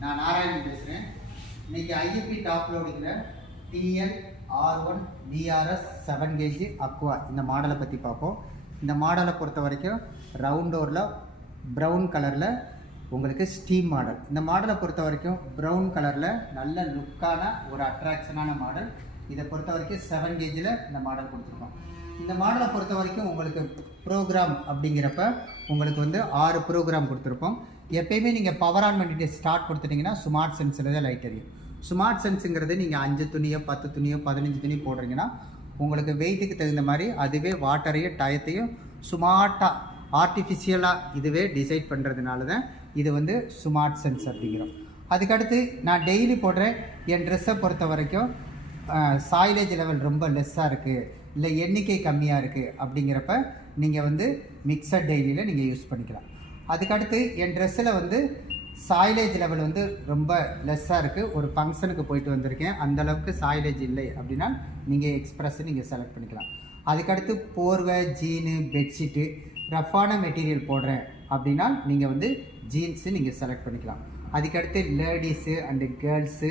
நான் நாராயணன் பேசுகிறேன். இன்றைக்கி ஐஎப்பி டாப் லோடிங்கில் TL-R1 VRS 7 kg அக்வா இந்த மாடலை பற்றி பார்ப்போம். இந்த மாடலை பொறுத்த வரைக்கும் ரவுண்ட் டோரில் ப்ரௌன் கலரில் உங்களுக்கு ஸ்டீம் மாடல். இந்த மாடலை பொறுத்த வரைக்கும் ப்ரௌன் கலரில் நல்ல லுக்கான ஒரு அட்ராக்ஷனான மாடல். இதை பொறுத்த வரைக்கும் 7 kgயில் இந்த மாடல் கொடுத்துருக்கோம். இந்த மாடலை பொறுத்த வரைக்கும் உங்களுக்கு ப்ரோக்ராம் அப்படிங்கிறப்ப உங்களுக்கு வந்து 6 ப்ரோக்ராம் கொடுத்துருப்போம். எப்பயுமே நீங்கள் பவர் ஆன் பண்ணிட்டு ஸ்டார்ட் கொடுத்துட்டிங்கன்னா ஸ்மார்ட் சென்ஸில் தான் லைட் எரியும். ஸ்மார்ட் சென்ஸுங்கிறது நீங்கள் 5 துணியோ 10 துணியோ 15 துணி போடுறீங்கன்னா உங்களுக்கு வெயிட்டுக்கு தகுந்த மாதிரி அதுவே வாட்டரையும் டயத்தையும் ஸ்மார்ட்டாக ஆர்டிஃபிஷியலாக இதுவே டிசைட் பண்ணுறதுனால தான் இது வந்து ஸ்மார்ட் சென்ஸ் அப்படிங்கிறோம். அதுக்கடுத்து நான் டெய்லி போடுற என் ட்ரெஸ்ஸை பொறுத்த வரைக்கும் சாயிலேஜ் லெவல் ரொம்ப லெஸ்ஸாக இருக்குது, இல்லை எண்ணிக்கை கம்மியாக இருக்குது அப்படிங்கிறப்ப நீங்கள் வந்து மிக்சட் டெய்லியில் நீங்கள் யூஸ் பண்ணிக்கலாம். அதுக்கடுத்து என் ட்ரெஸ்ஸில் வந்து சாயிலேஜ் லெவல் வந்து ரொம்ப லெஸ்ஸாக இருக்குது, ஒரு ஃபங்க்ஷனுக்கு போயிட்டு வந்திருக்கேன், அந்தளவுக்கு சாயிலேஜ் இல்லை அப்படின்னா நீங்கள் எக்ஸ்ப்ரெஸ்ஸு நீங்கள் செலக்ட் பண்ணிக்கலாம். அதுக்கடுத்து போர்வை, ஜீனு, பெட்ஷீட்டு, ரஃப்பான மெட்டீரியல் போடுறேன் அப்படின்னா நீங்கள் வந்து ஜீன்ஸு நீங்கள் செலக்ட் பண்ணிக்கலாம். அதுக்கடுத்து லேடிஸு அண்டு கேர்ள்ஸு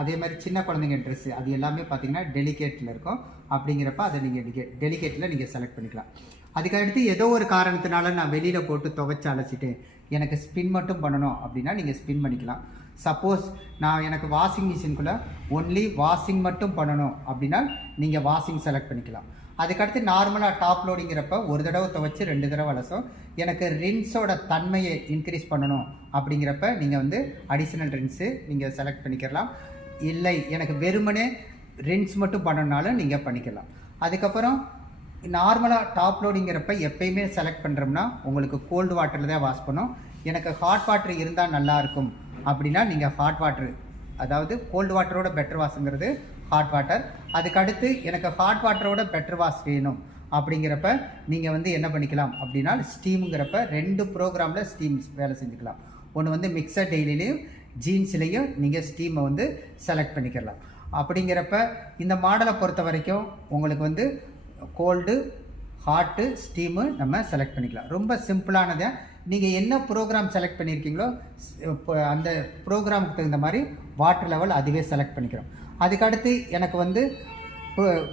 அதே மாதிரி சின்ன குழந்தைங்க ட்ரெஸ்ஸு அது எல்லாமே பார்த்திங்கன்னா டெலிகேட்டில் இருக்கும். அப்படிங்கிறப்ப அதை நீங்கள் டெலிகேட்டில் நீங்கள் செலக்ட் பண்ணிக்கலாம். அதுக்கடுத்து ஏதோ ஒரு காரணத்தினால நான் வெளியில் போட்டு துவைச்சி அலசிட்டேன், எனக்கு ஸ்பின் மட்டும் பண்ணணும் அப்படின்னா நீங்கள் ஸ்பின் பண்ணிக்கலாம். சப்போஸ் நான் எனக்கு வாஷிங் மிஷின்குள்ளே ஒன்லி வாஷிங் மட்டும் பண்ணணும் அப்படின்னா நீங்கள் வாஷிங் செலக்ட் பண்ணிக்கலாம். அதுக்கடுத்து நார்மலாக டாப் லோடிங்கிறப்ப ஒரு தடவை துவைச்சி 2 தடவை அலசும். எனக்கு ரின்ஸோட தன்மையை இன்க்ரீஸ் பண்ணணும் அப்படிங்கிறப்ப நீங்கள் வந்து அடிஷ்னல் ரின்ஸு நீங்கள் செலக்ட் பண்ணிக்கலாம். இல்லை எனக்கு வெறுமனே ரின்ஸ் மட்டும் பண்ணணுனாலும் நீங்கள் பண்ணிக்கலாம். அதுக்கப்புறம் நார்மலாக டாப் லோடிங்கிறப்ப எப்பயுமே செலக்ட் பண்ணுறோம்னா உங்களுக்கு கோல்டு வாட்டரில் தான் வாஷ் பண்ணும். எனக்கு ஹாட் வாட்டர் இருந்தால் நல்லாயிருக்கும் அப்படின்னா நீங்கள் ஹாட் வாட்ரு, அதாவது கோல்டு வாட்டரோட பெட்டர் வாஷுங்கிறது ஹாட் வாட்டர். அதுக்கடுத்து எனக்கு ஹாட் வாட்டரோட பெட்டர் வாஷ் வேணும் அப்படிங்கிறப்ப நீங்கள் வந்து என்ன பண்ணிக்கலாம் அப்படின்னா ஸ்டீமுங்கிறப்ப 2 ப்ரோக்ராமில் ஸ்டீம் வேலை செஞ்சுக்கலாம். ஒன்று வந்து மிக்சர் டெய்லிலையும் ஜீன்ஸ்லேயும் நீங்கள் ஸ்டீமை வந்து செலக்ட் பண்ணிக்கலாம். அப்படிங்கிறப்ப இந்த மாடலை பொறுத்த வரைக்கும் உங்களுக்கு வந்து கோல்டு, ஹாட்டு, ஸ்டீமு நம்ம செலக்ட் பண்ணிக்கலாம். ரொம்ப சிம்பிளானதை நீங்கள் என்ன ப்ரோக்ராம் செலக்ட் பண்ணியிருக்கீங்களோ அந்த ப்ரோக்ராமுக்கு தகுந்த மாதிரி வாட்டர் லெவல் அதுவே செலக்ட் பண்ணிக்கிறோம். அதுக்கடுத்து எனக்கு வந்து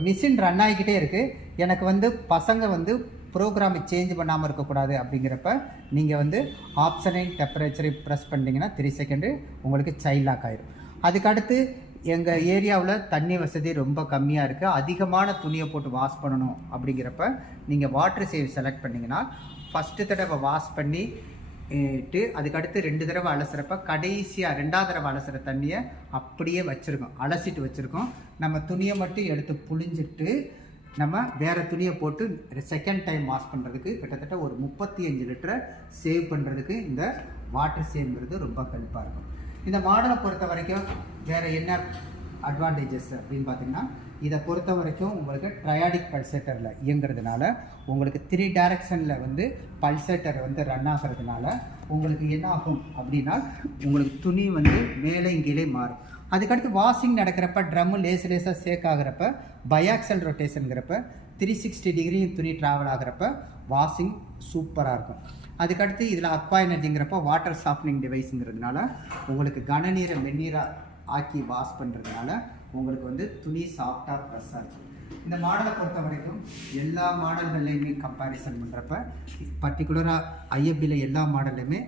மிஷின் ரன் ஆகிக்கிட்டே இருக்குது, எனக்கு வந்து பசங்க வந்து ப்ரோக்ராமை சேஞ்ச் பண்ணாமல் இருக்கக்கூடாது அப்படிங்கிறப்ப நீங்கள் வந்து ஆப்ஷனை டெம்பரேச்சரை ப்ரெஸ் பண்ணிங்கன்னா 3 செகண்டு உங்களுக்கு சைல்ட் லாக் ஆயிடும். அதுக்கடுத்து எங்கள் ஏரியாவில் தண்ணி வசதி ரொம்ப கம்மியாக இருக்குது, அதிகமான துணியை போட்டு வாஷ் பண்ணணும் அப்படிங்கிறப்ப நீங்கள் வாட்டர் சேவ் செலக்ட் பண்ணிங்கன்னா ஃபஸ்ட்டு தடவை வாஷ் பண்ணிட்டு அதுக்கடுத்து 2 தடவை அலசுகிறப்ப கடைசியாக 2ஆவது தடவை அலசுகிற தண்ணியை அப்படியே வச்சுருக்கோம், அலசிட்டு வச்சுருக்கோம். நம்ம துணியை மட்டும் எடுத்து புழிஞ்சிட்டு நம்ம வேறு துணியை போட்டு செகண்ட் டைம் வாஷ் பண்ணுறதுக்கு கிட்டத்தட்ட ஒரு 35 லிட்டரை சேவ் பண்ணுறதுக்கு இந்த வாட்டர் சேவ்ங்கிறது ரொம்ப ஹெல்ப்பாக இருக்கும். இந்த மாடலை பொறுத்த வரைக்கும் வேறு என்ன அட்வான்டேஜஸ் அப்படின்னு பார்த்தீங்கன்னா இதை பொறுத்த வரைக்கும் உங்களுக்கு ட்ரையாடிக் பல்சேட்டரில் இயங்குறதுனால உங்களுக்கு 3 டைரக்ஷனில் வந்து பல்சேட்டர் வந்து ரன் ஆகிறதுனால உங்களுக்கு என்ன ஆகும் அப்படின்னா உங்களுக்கு துணி வந்து மேலே கீழே மாறும். அதுக்கடுத்து வாஷிங் நடக்கிறப்ப ட்ரம்மு லேசாக சேக் ஆகிறப்ப பயாக்சல் ரொட்டேஷனுங்கிறப்ப 360 டிகிரி துணி ட்ராவல் ஆகிறப்ப வாஷிங் சூப்பராக இருக்கும். அதுக்கடுத்து இதில் அக்வா எனர்ஜிங்கிறப்ப வாட்டர் சாஃப்ட்னிங் டிவைஸுங்கிறதுனால உங்களுக்கு கனநீரை மென்னீராக ஆக்கி வாஷ் பண்ணுறதுனால உங்களுக்கு வந்து துணி சாஃப்டாக ப்ரெஸ்ஸாக இருக்கும். இந்த மாடலை பொறுத்த வரைக்கும் எல்லா மாடல்கள்லையுமே கம்பேரிசன் பண்ணுறப்ப பர்டிகுலராக ஐஎஃப்பியில் எல்லா மாடல்லையுமே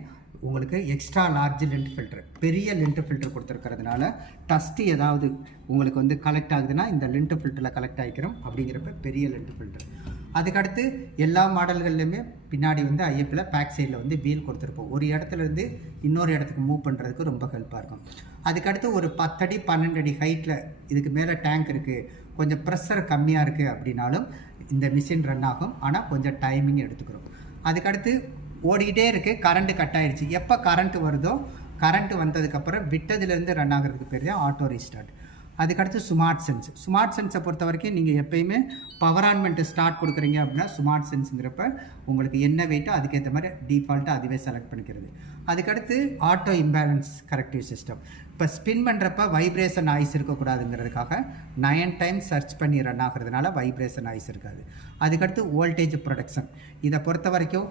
உங்களுக்கு எக்ஸ்ட்ரா லார்ஜ் லென்த் ஃபில்டர், பெரிய லென்த் ஃபில்டர் கொடுத்துருக்கிறதுனால டஸ்ட்டு ஏதாவது உங்களுக்கு வந்து கலெக்ட் ஆகுதுன்னா இந்த லென்த் ஃபில்டரில் கலெக்ட் ஆகிக்கிறோம் அப்படிங்கிறப்ப பெரிய லென்த் ஃபில்டர். அதுக்கடுத்து எல்லா மாடல்கள்லையுமே பின்னாடி வந்து ஐஎஃப்பில் பேக் சைடில் வந்து வீல் கொடுத்துருப்போம், ஒரு இடத்துலேருந்து இன்னொரு இடத்துக்கு மூவ் பண்ணுறதுக்கு ரொம்ப ஹெல்ப்பாக இருக்கும். அதுக்கடுத்து ஒரு 10 அடி 12 அடி ஹைட்டில் இதுக்கு மேலே டேங்க் இருக்குது, கொஞ்சம் ப்ரெஷர் கம்மியாக இருக்குது அப்படின்னாலும் இந்த மிஷின் ரன் ஆகும், ஆனால் கொஞ்சம் டைமிங் எடுத்துக்கிறோம். அதுக்கடுத்து ஓடிக்கிட்டே இருக்குது, கரண்ட்டு கட் ஆகிடுச்சு, எப்போ கரண்ட்டு வருதோ கரண்ட்டு வந்ததுக்கப்புறம் விட்டதுலேருந்து ரன் ஆகிறதுக்கு பேர் தான் ஆட்டோ ரீஸ்டார்ட். அதுக்கடுத்து ஸ்மார்ட் சென்ஸ். ஸ்மார்ட் சென்ஸை பொறுத்த வரைக்கும் நீங்கள் எப்பயுமே பவர் ஆன்மெண்ட்டு ஸ்டார்ட் கொடுக்குறீங்க அப்படின்னா ஸ்மார்ட் சென்ஸுங்கிறப்ப உங்களுக்கு என்ன வெயிட்டோ அதுக்கேற்ற மாதிரி டிஃபால்ட்டாக அதுவே செலக்ட் பண்ணிக்கிறது. அதுக்கடுத்து ஆட்டோ இம்பேலன்ஸ் கரெக்டிவ் சிஸ்டம். இப்போ ஸ்பின் பண்ணுறப்ப வைப்ரேஷன் நாய்ஸ் இருக்கக்கூடாதுங்கிறதுக்காக 9 டைம்ஸ் சர்ச் பண்ணி ரன் ஆகிறதுனால வைப்ரேஷன் நாய்ஸ் இருக்காது. அதுக்கடுத்து வோல்டேஜ் ப்ரொடக்ஷன். இதை பொறுத்த வரைக்கும்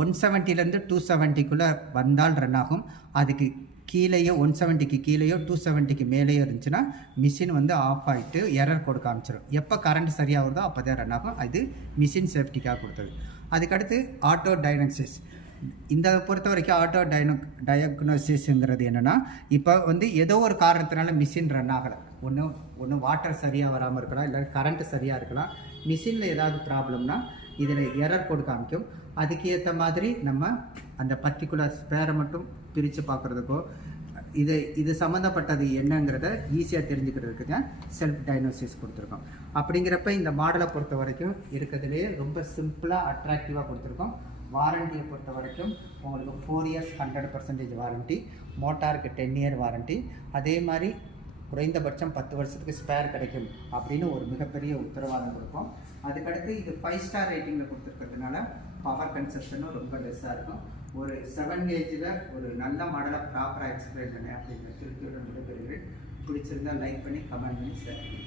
170லேருந்து 270க்குள்ளே வந்தால் ரன் ஆகும். அதுக்கு கீழேயோ 170க்கு கீழேயோ 270க்கு மேலேயோ இருந்துச்சுன்னா மிஷின் வந்து ஆஃப் ஆகிட்டு எரர் கோடு காமிச்சிடும். எப்போ கரண்ட் சரியாக வருதோ அப்போ தான் ரன் ஆகும். அது மிஷின் சேஃப்டிக்காக கொடுத்தது. அதுக்கடுத்து ஆட்டோ டயக்னோசிஸ். இந்த பொறுத்த வரைக்கும் ஆட்டோ டயக்னோசிஸ்ங்கிறது என்னென்னா, இப்போ வந்து ஏதோ ஒரு காரணத்தினால மிஷின் ரன் ஆகலை. ஒன்று வாட்டர் சரியாக வராமல் இருக்கலாம், இல்லை கரண்ட்டு சரியாக இருக்கலாம். மிஷினில் ஏதாவது ப்ராப்ளம்னா இதில் எரர் கோடு காமிக்கும். அதுக்கு ஏற்ற மாதிரி நம்ம அந்த பர்டிகுலர் ஸ்பேரை மட்டும் பிரித்து பார்க்குறதுக்கோ இது சம்மந்தப்பட்டது என்னங்கிறத ஈஸியாக தெரிஞ்சுக்கிறதுக்கு தான் செல்ஃப் டயக்னோசிஸ் கொடுத்துருக்கோம். அப்படிங்கிறப்ப இந்த மாடலை பொறுத்த வரைக்கும் இருக்கிறதுலே ரொம்ப சிம்பிளாக அட்ராக்டிவாக கொடுத்துருக்கோம். வாரண்டியை பொறுத்த வரைக்கும் உங்களுக்கு 4 இயர்ஸ் 100% வாரண்ட்டி, மோட்டாருக்கு 10 இயர் வாரண்ட்டி. அதே மாதிரி குறைந்தபட்சம் 10 வருஷத்துக்கு ஸ்பேர் கிடைக்கும் அப்படின்னு ஒரு மிகப்பெரிய உத்தரவாதம் கொடுப்போம். அதுக்கடுத்து இது 5 ஸ்டார் ரேட்டிங்கில் கொடுத்துருக்கிறதுனால பவர் கன்சப்ஷனும் ரொம்ப லெஸ்ஸாக இருக்கும். ஒரு 7 கேஜில் ஒரு நல்ல மாடலாக ப்ராப்பராக எக்ஸ்பிளைன் பண்ணேன் அப்படிங்கிற திருப்தியுடன் விடைபெறுகிறேன். பிடிச்சிருந்தால் லைக் பண்ணி கமெண்ட் பண்ணி ஷேர் பண்ணி